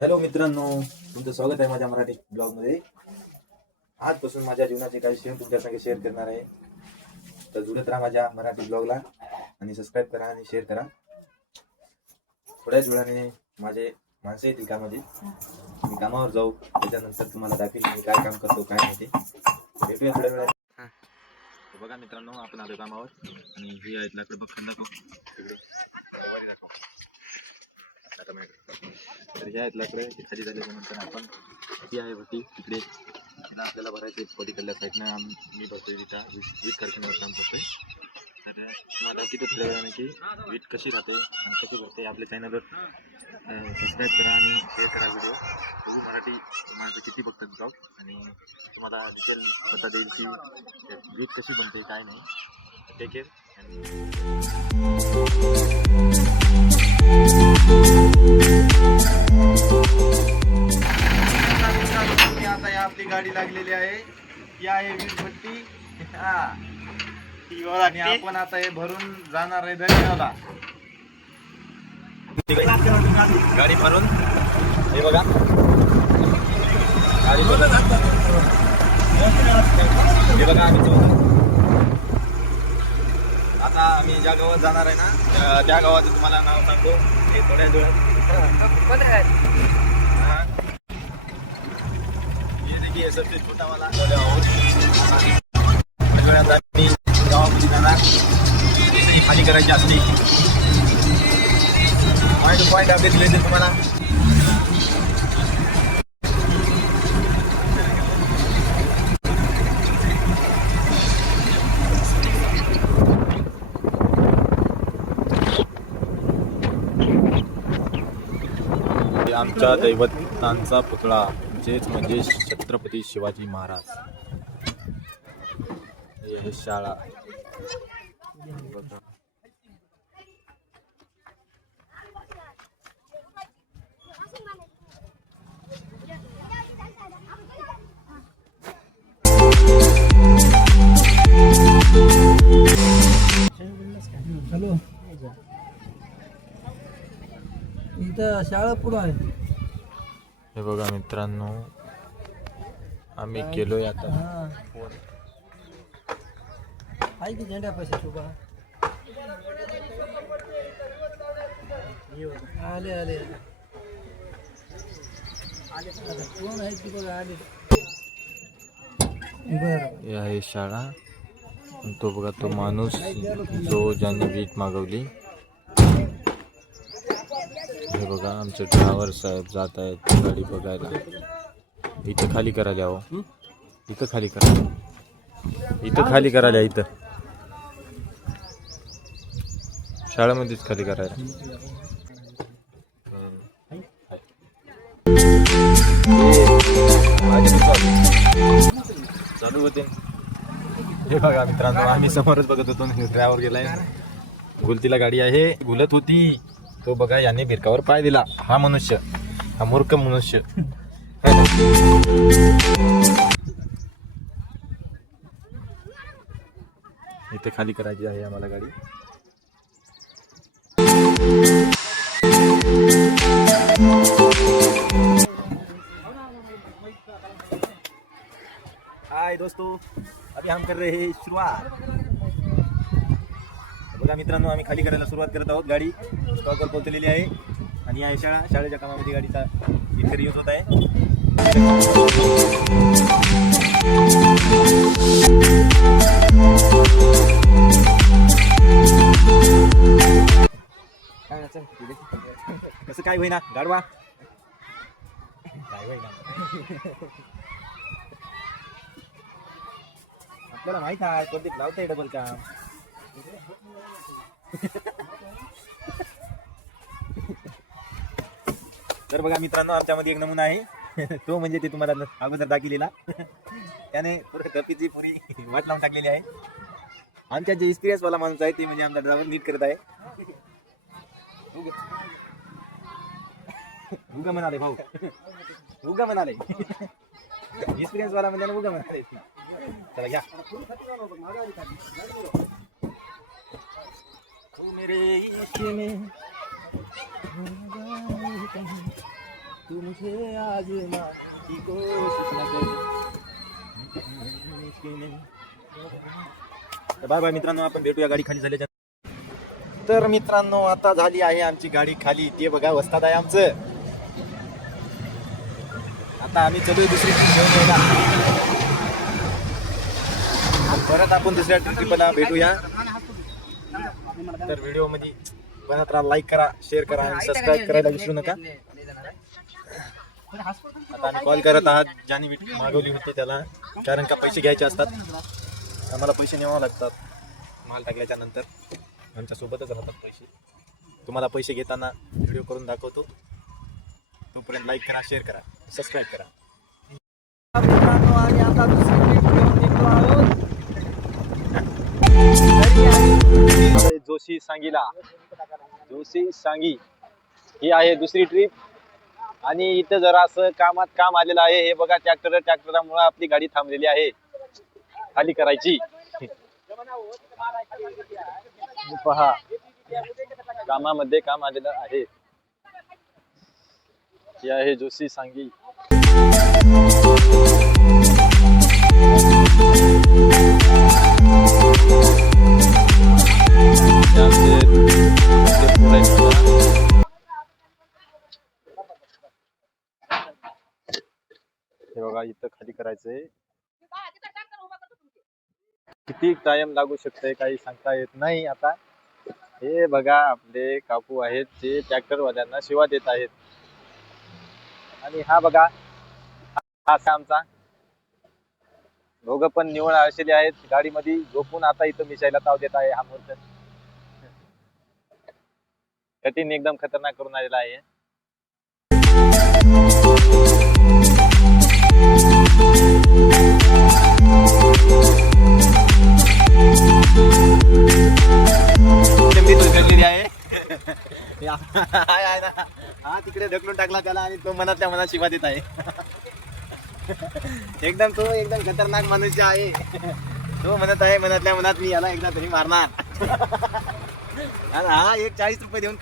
Hello मित्रांनो, तुमचं स्वागत आहे माझ्या मराठी ब्लॉगमध्ये. आजपासून माझ्या जीवनाचे काही क्षण तुमच्या संग शेअर करणार आहे. तर जुळत राहा माझ्या मराठी ब्लॉगला आणि सबस्क्राईब करा आणि शेअर करा. थोड्याच वेळाने माझे माणसं येतील कामामध्ये. मी कामावर जाऊ, त्याच्यानंतर तुम्हाला दाखवेल मी काय काम करतो काय नाही ते. भेटूया थोड्या वेळात. बघा मित्रांनो, आपण आलो कामावर आणि ही आहेत लाकडं बघून दाखव तिकडे. तर ह्या आहेत लाकडं ती खाली झाल्याच्यानंतर आपण ती आहे भट्टी तिकडे तिला आपल्याला भरायचे पलीकडल्या साईडनं मी बघतोय वीट कारखान्यावर काम करतोय. तर तुम्हाला तिथे थोड्या वेळाने की वीट कशी राहते आणि कसं करते आपल्या चॅनलवर सबस्क्राईब करा आणि शेअर करा व्हिडिओ. बघू मराठी माणसं किती बघतात ब्लॉग आणि तुम्हाला डिटेल पता देईल की वीट कशी बनते काय नाही. Take care. आता आपली गाडी लागलेली आहे. ही आहे वीट भट्टी. आणि आपण आता हे भरून जाणार आहे धन्यवाद. गाडी भरून हे बघा गाडी भरून हे बघा आम्ही आता आम्ही ज्या गावात जाणार आहे ना त्या गावाचं तुम्हाला नाव सांगतो. हे थोड्या ये देखिए सबसे छोटा वाला आम्ही गावामध्ये जाणार. खाली करायची असली पॉईंट टू पॉईंट अपडेट दिले तुम्हाला. आमच्या दैवतांचा पुतळा जेच म्हणजे छत्रपती शिवाजी महाराज. हे शाळा हॅलो, इथं शाळा पुढं आहे. हे बघा मित्रांनो, आम्ही गेलोय आता. आहे की झेंडा पैसे उभा. आले आले कोण आहे की बघा आले. बरं, हे आहे शाळा. तो बघा तो माणूस जो ज्याने वीट मागवली. हे बघा आमचे ड्रायव्हर साहेब जात आहेत गाडी बघायला. इथं खाली करायला हवं. इथं खाली करा. इथं खाली करायला. इथं शाळेमध्येच खाली करायला. चालू होते. हे बघा मित्रांनो, आम्ही समोरच बघत होतो. ड्रायव्हर गेलाय. गुलतीला गाडी आहे, गुलत होती. तो बघा याने बिरकावर पाय दिला. हा मनुष्य, हा मूर्ख मनुष्य. इथे खाली करायची आहे आम्हाला गाडी. हाय दोस्तों, अभी हम कर रहे हैं शुरुआत. बघा मित्रांनो, आम्ही खाली करायला सुरुवात करत आहोत. गाडी स्टॉकवर पोहोचलेली आहे आणि या शाळेच्या कामामध्ये गाडीचा इतर यूज होत आहे. कसं काय होईना गाडवा काय होईना. आपल्याला माहित आहे कोणती लावताय डबल काम. तर बघा मित्रांनो, आमच्यामध्ये एक नमुना आहे. तो म्हणजे ते तुम्हाला अगोदर दाखवलेला. त्याने कपीची पुरी वाट लावून टाकलेली आहे. आमच्या जे एक्सपिरियन्स वाला माणूस आहे ते म्हणजे आमचा ड्रायव्हर नीट करत आहे. उगा म्हणाले भाऊ, उगा म्हणाले. एक्सपिरियन्स वाला म्हणजे उगा म्हणाले. चला घ्या. मेरे इश्क में तू मुझे आजमा की कोशिश न कर. बाय बाय मित्रांनो, आपण भेटूया गाडी खाली झाल्याच्या. तर मित्रांनो, आता झाली आहे आमची गाडी खाली. ते बघा वस्ताद आहे आमचं. आता आम्ही चलू दुसरी ट्रिप घेऊन. परत आपण दुसऱ्या ट्रिपला भेटूया. तर व्हिडिओ मध्ये बनत राहा, लाईक करा, शेअर करा आणि सबस्क्राईब करायला विसरू नका. आता आम्ही कॉल करत आहात, ज्याने मागवली होती त्याला, कारण का पैसे घ्यायचे असतात. आम्हाला पैसे न्यावं लागतात माल टाकल्याच्या नंतर. आमच्या सोबतच राहतात पैसे. तुम्हाला पैसे घेताना व्हिडिओ करून दाखवतो. तोपर्यंत लाईक करा, शेअर करा, सबस्क्राईब करा. आणि आता दुसरी ट्रिप घेऊन निघतो आहोत जोशी सांगी ही आहे दुसरी ट्रिप. आणि इथं जरा असं कामात काम आलेलं आहे. हे बघा, ट्रॅक्टरामुळे आपली गाडी थांबलेली आहे खाली करायची. पहा, कामामध्ये काम आलेलं आहे. ही आहे जोशी सांगी. हे बघा, इथं खाली करायचंय. किती टाइम लागू शकते काही सांगता येत नाही. आता हे बघा, आपले काकू आहेत जे ट्रॅक्टर वाल्यांना शिवा देत आहेत. आणि हा बघा, हा आमचा दोघं पण निवळ आळशेले आहेत. गाडीमध्ये झोपून आता इथं मिशायला ताव देत आहे. हा मूर्ख कठीण एकदम खतरनाक करून आलेला आहे. हा तिकडे ढकलून टाकला त्याला आणि तो मनातल्या मनात शिवा देत आहे. एकदम खतरनाक मनुष्य आहे. तो म्हणत आहे मनातल्या मनात, मी याला एकदा तरी मारणार. हा एक 40 रुपये देऊन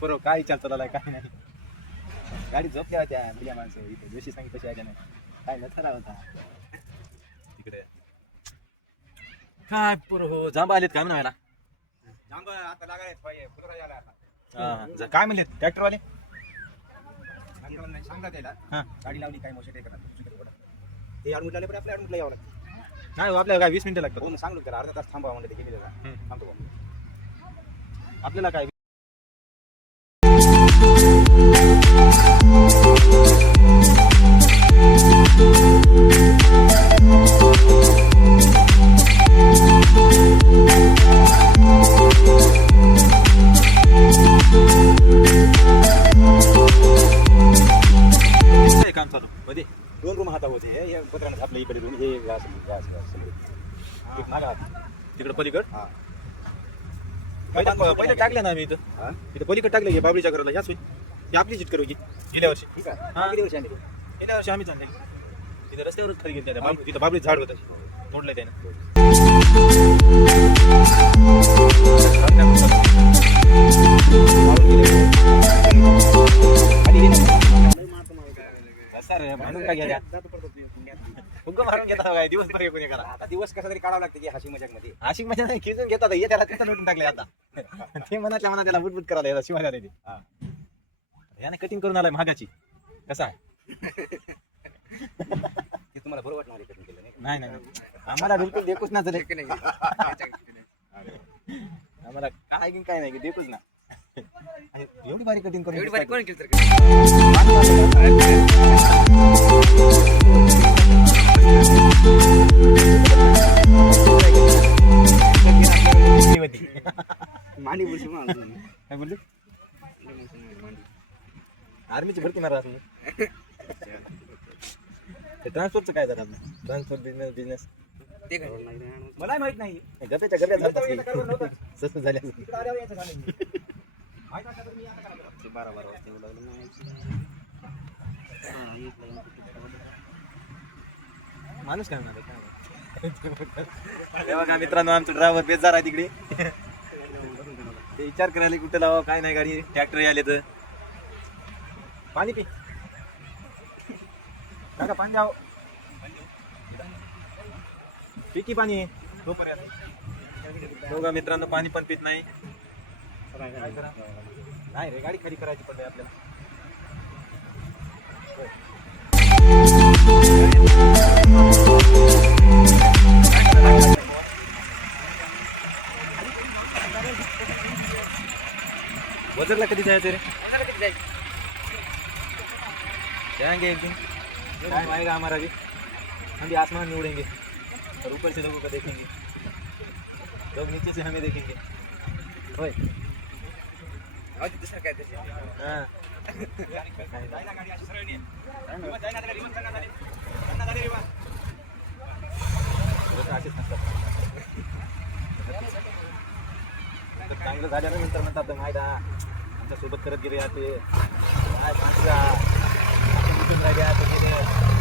बरोबर काय विचार चाललाय काय नाही. गाडी झोपल्या होत्या बिल्या माणसं इथे. जोशी सांगी तशी आहे नाही, काय नथरा होता तिकडे. काय हो, जांबा आलेत काय म्हणायला. जांब आता लागायला पाहिजे, फुलं झाला आता. काय म्हणले ट्रॅक्टरवाले. सांगता त्याला हा, गाडी लावली काय मोठे करतात ते ॲडमिट आले पण आपल्या ॲडमिटला यावं लागतं. नाही हो, आपल्याला काय 20 मिनिटं लागतात. हो मग सांगलो त्याला अर्धा तास थांबवा म्हणलं, ते गेले त्याला थांबतो. आपल्याला काय काम चालू मध्ये 2 रूम हाता होते. हे पत्रानं आपल्या इकडे रूम हे एक मागा तिकडे पलीकड. हा पहिले टाकलं ना आम्ही इथं. हा इथं पलीकडे टाकलं हे बाबळीच्या घराला. ह्याच होईल ही आपली जीत करू की गेल्या वर्षी. ठीक आहे. हा. किती वर्ष आणले? गेल्या वर्षी आम्ही चालले तिथे रस्त्यावरच खाली गेले. तिथं बाबळी झाड होतं, तोडलंय त्यानं. म्हणून काय घ्या फुग्ग मारून घेता काय दिवस बरे कोणी करा. आता दिवस कसा तरी काढावं लागतं की हसी मजाक मध्ये. अशी मजा नाही, खिचून घेतात हे त्याला तिथं लुटून टाकले. आता ते मनातल्या मनात त्याला बुटबुट करायला याला शिवाय झाले. याने कटिंग करून आलाय महागाची. कसा आहे ते तुम्हाला बरोबर वाटणार कटिंग केलं नाही नाही आम्हाला बिलकुल देखूच ना झाले. आम्हाला काय की काय नाही की देखूच ना. एवढी बारीक कटिंग करून मांडी बुरशी काय बोलली आर्मीची भरती मारा तुम्ही. ट्रान्सपोर्टचं काय झालं आपलं ट्रान्सपोर्ट बिझनेस मला माहित नाही गप्याच्या गप्या इथं येणं करणार नव्हतं. स्वस्त झाल्या इकडं आल्यावर यायचं झालं नाही. माहित असलं तर मी आता करायला लागलो. 12 वाजता येऊ लागलो माणूस काय म्हणणार तेव्हा का मित्रांनो आमचं ड्रायव्हर बेजार आहे तिकडे ते विचार करायला कुठे लावा काय नाही गाडी ट्रॅक्टर आले तर पाणी पी काका पाणी द्यावं पी की पाणी तोपर्यंत दोघा मित्रांनो पाणी पण पित नाही काय करा नाही रे गाडी खरी करायची पण आपल्याला वजरला कधी जायचं रे जाएंगे एक दिन टाइम आएगा हमारा भी हम भी आसमान में उड़ेंगे और ऊपर से लोगों को देखेंगे लोग नीचे से हमें देखेंगे होय हाँ चांगलं झाल्यानंतर म्हणतात माहिती आमच्या सोबत करत गेले ते काय सांगा उठून राहिले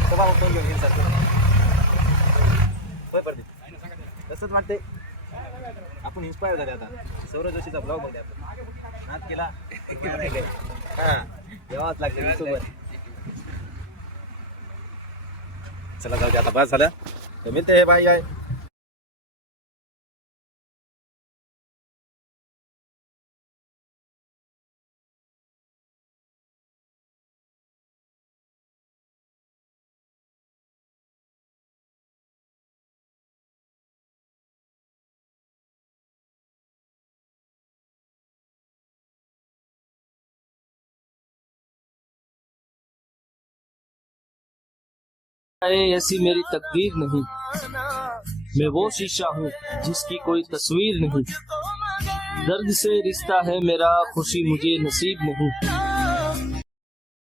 सभा फोन घेऊन येईल सर होय पडते तसंच वाटते आपण इन्स्पायर झाले आता सौरभ जोशीचा ब्लॉग बघते आपण नाच केला हां जेव्हाच लागते सोबत चला जाऊ दे आता बस झालं तर मिळते हे बाय बाय ऐसी मेरी तकदीर नहीं मैं वो शीशा हूँ जिसकी कोई तस्वीर नहीं दर्द से रिश्ता है मेरा खुशी मुझे नसीब नहीं